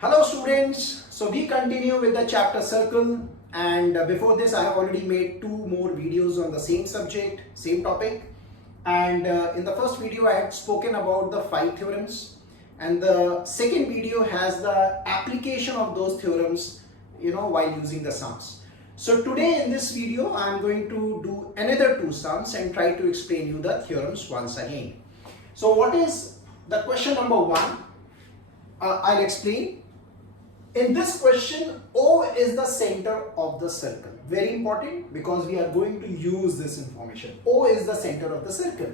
Hello students, so we continue with the chapter circle, and before this I have already made two more videos on the same subject, same topic. And in the first video I had spoken about the 5 theorems, and the second video has the application of those theorems while using the sums. So today in this video I am going to do another 2 sums and try to explain you the theorems once again. So what is the question number 1? I'll explain. In this question, O is the center of the circle. Very important because we are going to use this information. O is the center of the circle.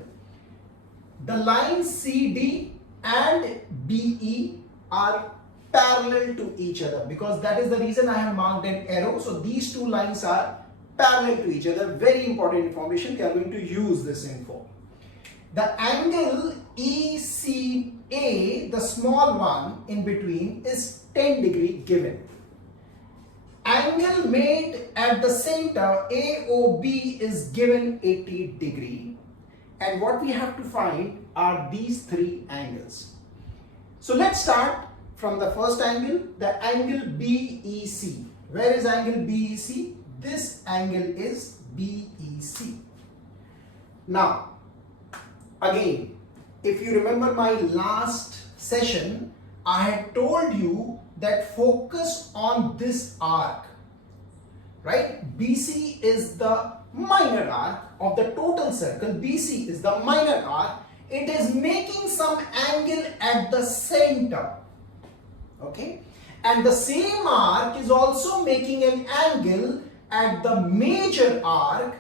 The lines CD and BE are parallel to each other because that is the reason I have marked an arrow. So these two lines are parallel to each other. Very important information. We are going to use this info. The angle ECA, the small one in between, is 10 degree given. Angle made at the center AOB is given 80 degree. And what we have to find are these 3 angles. So let's start from the first angle, the angle BEC. Where is angle BEC? This angle is BEC. Now, again, if you remember my last session, I had told you that focus on this arc, right? BC is the minor arc of the total circle. BC is the minor arc. It is making some angle at the center, okay? And the same arc is also making an angle at the major arc,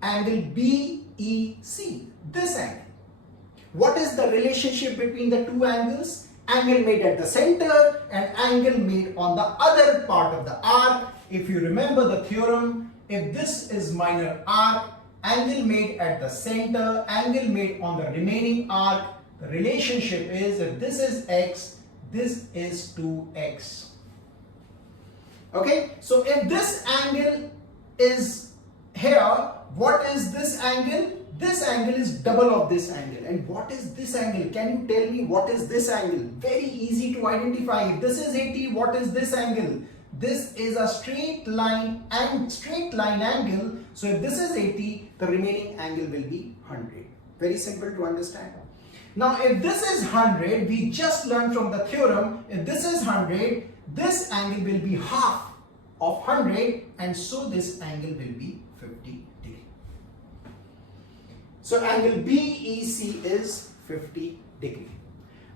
angle BEC, this angle. What is the relationship between the 2 angles? Angle made at the center and angle made on the other part of the arc. If you remember the theorem, if this is minor arc, angle made at the center, angle made on the remaining arc, the relationship is if this is x, this is 2x. Okay, so if this angle is here, what is this angle? This angle is double of this angle. And what is this angle? Can you tell me what is this angle? Very easy to identify. If this is 80, what is this angle? This is a straight line angle. So if this is 80, the remaining angle will be 100. Very simple to understand. Now if this is 100, we just learned from the theorem, if this is 100, this angle will be half of 100, and so this angle will be 50 degree. So angle BEC is 50 degree.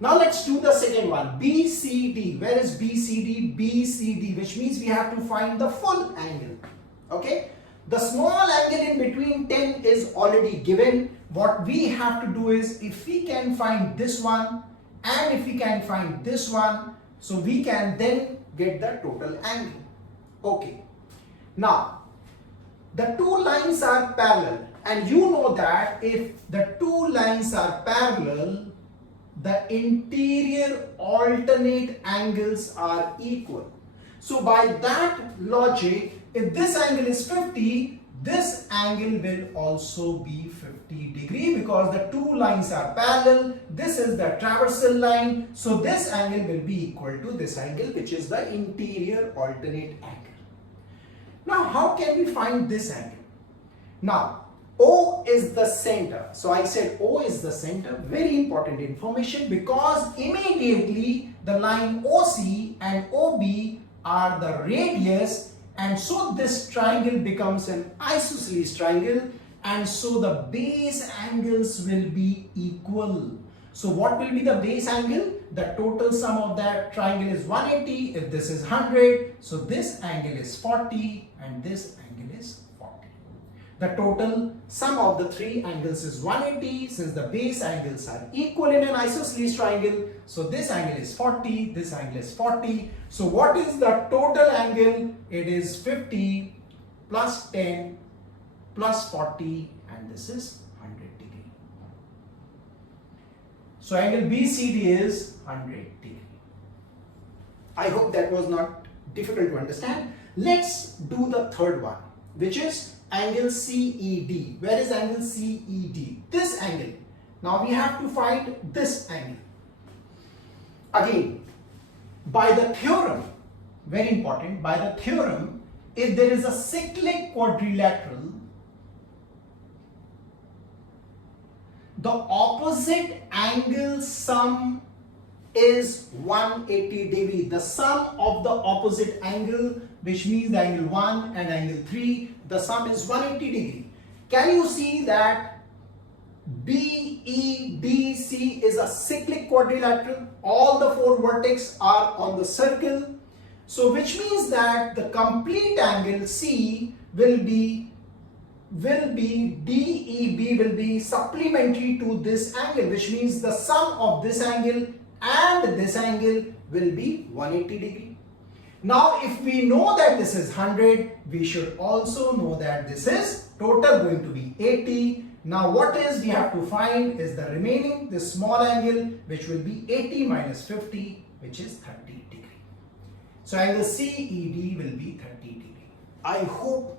Now let's do the second one, BCD. Where is BCD? BCD, which means we have to find the full angle. Okay, the small angle in between 10 is already given. What we have to do is, if we can find this one and if we can find this one, so we can then get the total angle. Okay, now the 2 lines are parallel. And you know that if the 2 lines are parallel, the interior alternate angles are equal. So by that logic, if this angle is 50, this angle will also be 50 degree because the 2 lines are parallel. This is the traversal line. So this angle will be equal to this angle, which is the interior alternate angle. Now how can we find this angle? Now, O is the center. So I said O is the center. Very important information because immediately the line OC and OB are the radius, and so this triangle becomes an isosceles triangle, and so the base angles will be equal. So what will be the base angle? The total sum of that triangle is 180. If this is 100, so this angle is 40 and this angle is 40. The total sum of the 3 angles is 180. Since the base angles are equal in an isosceles triangle, so this angle is 40, this angle is 40. So what is the total angle? It is 50 plus 10 plus 40, and this is 100 degree. So angle BCD is 100 degree. I hope that was not difficult to understand. Let's do the third one, which is angle CED. Where is angle CED? This angle. Now we have to find this angle. Again, by the theorem, very important, by the theorem, if there is a cyclic quadrilateral, the opposite angle sum is 180 degree. The sum of the opposite angle, which means the angle 1 and angle 3, the sum is 180 degree. Can you see that BEDC is a cyclic quadrilateral? All the four vertices are on the circle. So which means that the complete angle C will be DEB will be supplementary to this angle, which means the sum of this angle and this angle will be 180 degree. Now if we know that this is 100, we should also know that this is total going to be 80. Now what is we have to find is the remaining, this small angle, which will be 80 minus 50, which is 30 degree. So angle CED will be 30 degree. I hope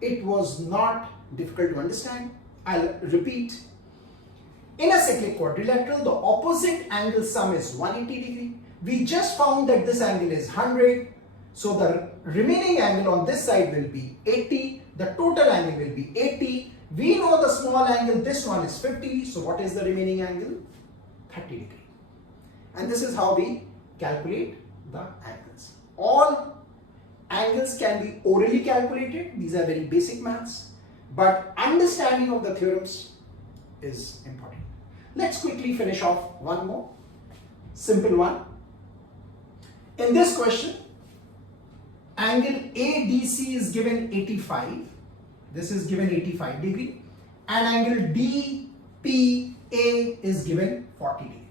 it was not difficult to understand. I'll repeat. In a cyclic quadrilateral, the opposite angle sum is 180 degree. We just found that this angle is 100. So the remaining angle on this side will be 80. The total angle will be 80. We know the small angle, this one is 50. So what is the remaining angle? 30 degree. And this is how we calculate the angles. All angles can be orally calculated. These are very basic maths. But understanding of the theorems is important. Let's quickly finish off one more simple one. In this question, angle ADC is given 85. This is given 85 degree. And angle DPA is given 40 degree.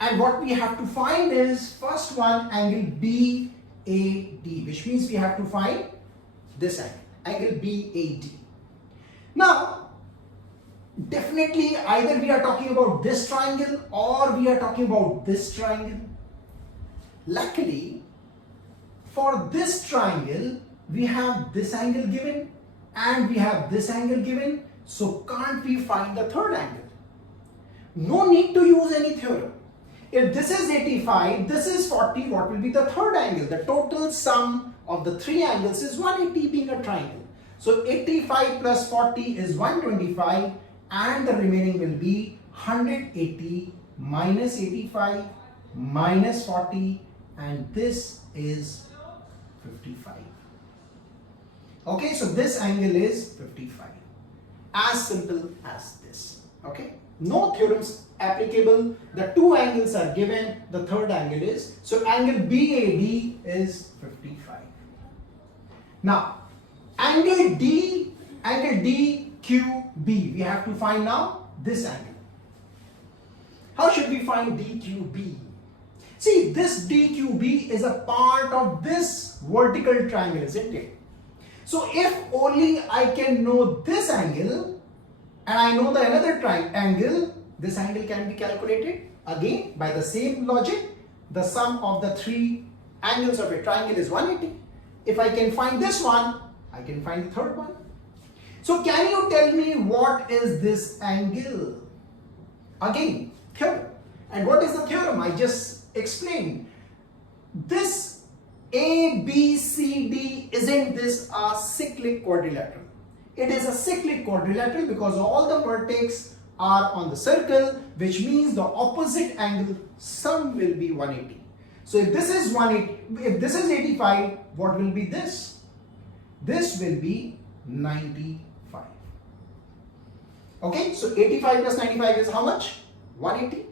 And what we have to find is first one, angle BAD, which means we have to find this angle BAD. Now, definitely either we are talking about this triangle or we are talking about this triangle. Luckily, for this triangle, we have this angle given and we have this angle given. So can't we find the third angle? No need to use any theorem. If this is 85, this is 40, what will be the third angle? The total sum of the three angles is 180 being a triangle. So 85 plus 40 is 125 and the remaining will be 180 minus 85 minus 40 and this is 55. Okay, so this angle is 55. As simple as this. Okay, no theorems applicable. The two angles are given, the third angle is. So angle BAD is 55. Now, angle DQB, we have to find now this angle. How should we find DQB? See, this DQB is a part of this vertical triangle, isn't it? So if only I can know this angle and I know the another angle, this angle can be calculated again by the same logic. The sum of the three angles of a triangle is 180. If I can find this one, I can find the third one. So can you tell me what is this angle? Again, theorem. And what is the theorem? I just explained. This ABCD, isn't this a cyclic quadrilateral? It is a cyclic quadrilateral because all the vertices are on the circle, which means the opposite angle sum will be 180. So if this is 180, if this is 85, what will be this? This will be 95. Okay, so 85 plus 95 is how much? 180.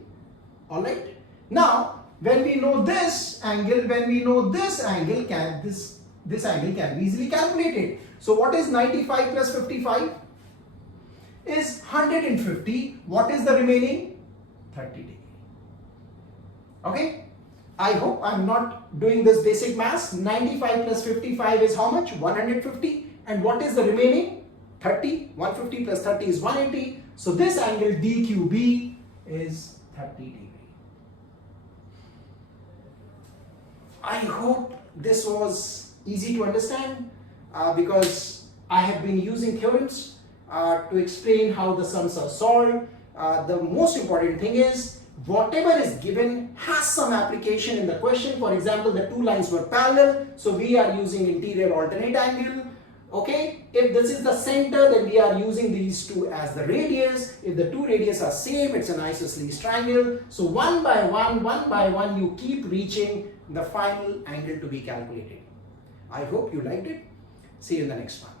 All right. Now, when we know this angle, this angle can be easily calculated. So what is 95 plus 55? Is 150. What is the remaining? 30 degree. Okay. I hope I'm not doing this basic maths. 95 plus 55 is how much? 150. And what is the remaining? 30. 150 plus 30 is 180. So this angle DQB is 30 degree. I hope this was easy to understand because I have been using theorems to explain how the sums are solved. The most important thing is whatever is given has some application in the question. For example, the two lines were parallel, so we are using interior alternate angle. Okay, if this is the center, then we are using these two as the radius. If the two radius are same, it's an isosceles triangle. So one by one, you keep reaching the final angle to be calculated. I hope you liked it. See you in the next one.